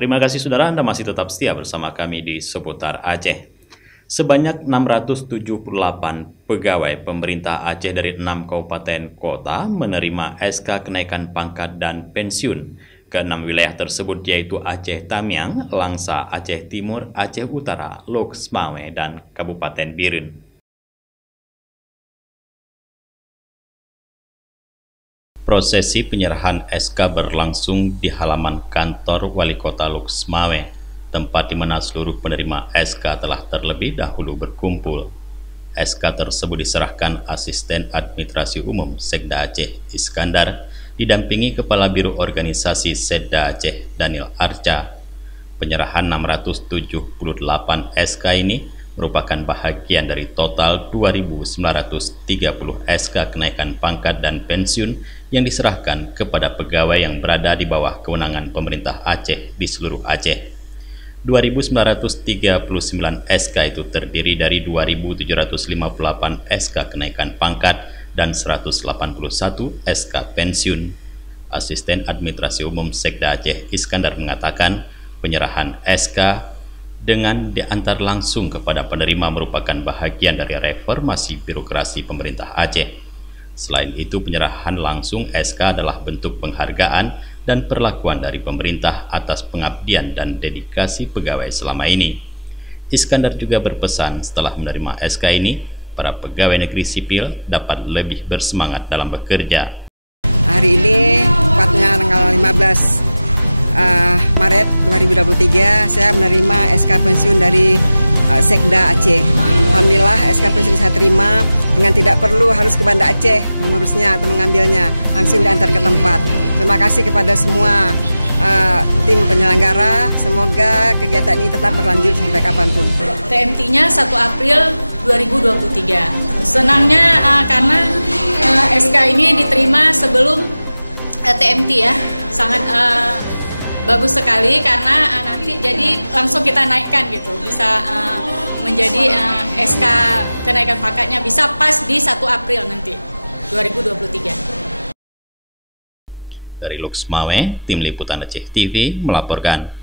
Terima kasih saudara, Anda masih tetap setia bersama kami di Seputar Aceh. Sebanyak 678 pegawai pemerintah Aceh dari 6 kabupaten kota menerima SK kenaikan pangkat dan pensiun. Keenam wilayah tersebut yaitu Aceh Tamiang, Langsa, Aceh Timur, Aceh Utara, Lok Smawe, dan Kabupaten Biren. Prosesi penyerahan SK berlangsung di halaman kantor Wali Kota Lok Smawe, tempat di mana seluruh penerima SK telah terlebih dahulu berkumpul. SK tersebut diserahkan Asisten Administrasi Umum Sekda Aceh Iskandar, didampingi Kepala Biro Organisasi Setda Aceh Daniel Arca. Penyerahan 678 SK ini merupakan bahagian dari total 2.930 SK kenaikan pangkat dan pensiun yang diserahkan kepada pegawai yang berada di bawah kewenangan pemerintah Aceh di seluruh Aceh. 2.939 SK itu terdiri dari 2.758 SK kenaikan pangkat dan 181 SK pensiun. Asisten Administrasi Umum Sekda Aceh Iskandar mengatakan penyerahan SK dengan diantar langsung kepada penerima merupakan bahagian dari reformasi birokrasi pemerintah Aceh. Selain itu, penyerahan langsung SK adalah bentuk penghargaan dan perlakuan dari pemerintah atas pengabdian dan dedikasi pegawai selama ini. Iskandar juga berpesan setelah menerima SK ini, para pegawai negeri sipil dapat lebih bersemangat dalam bekerja. Hari ini, tepatnya tanggal 15 Maret 2023, saya menerima SK pensiun dari Sekda Aceh. Alhamdulillah SK pensiun saya terima dengan tidak perlu harus ke Banda Aceh mengurusnya atau mengambilnya, langsung diantar ke tempat. Terima kasih kepada semua tim penyelenggara, semoga kegiatan ini tetap berlanjut sampai kapanpun. TMT-nya 1 April 2023. Senangnya karena SK ini diterima sebelum TMT ya, sangat bagus sekali karena nanti jadi langsung kita naikkan gitu, bisa menjadi SK kenaikan pangkatnya bisa pas di 1 April nanti 2023. Dari Lok Smawe, Tim Liputan Aceh TV melaporkan.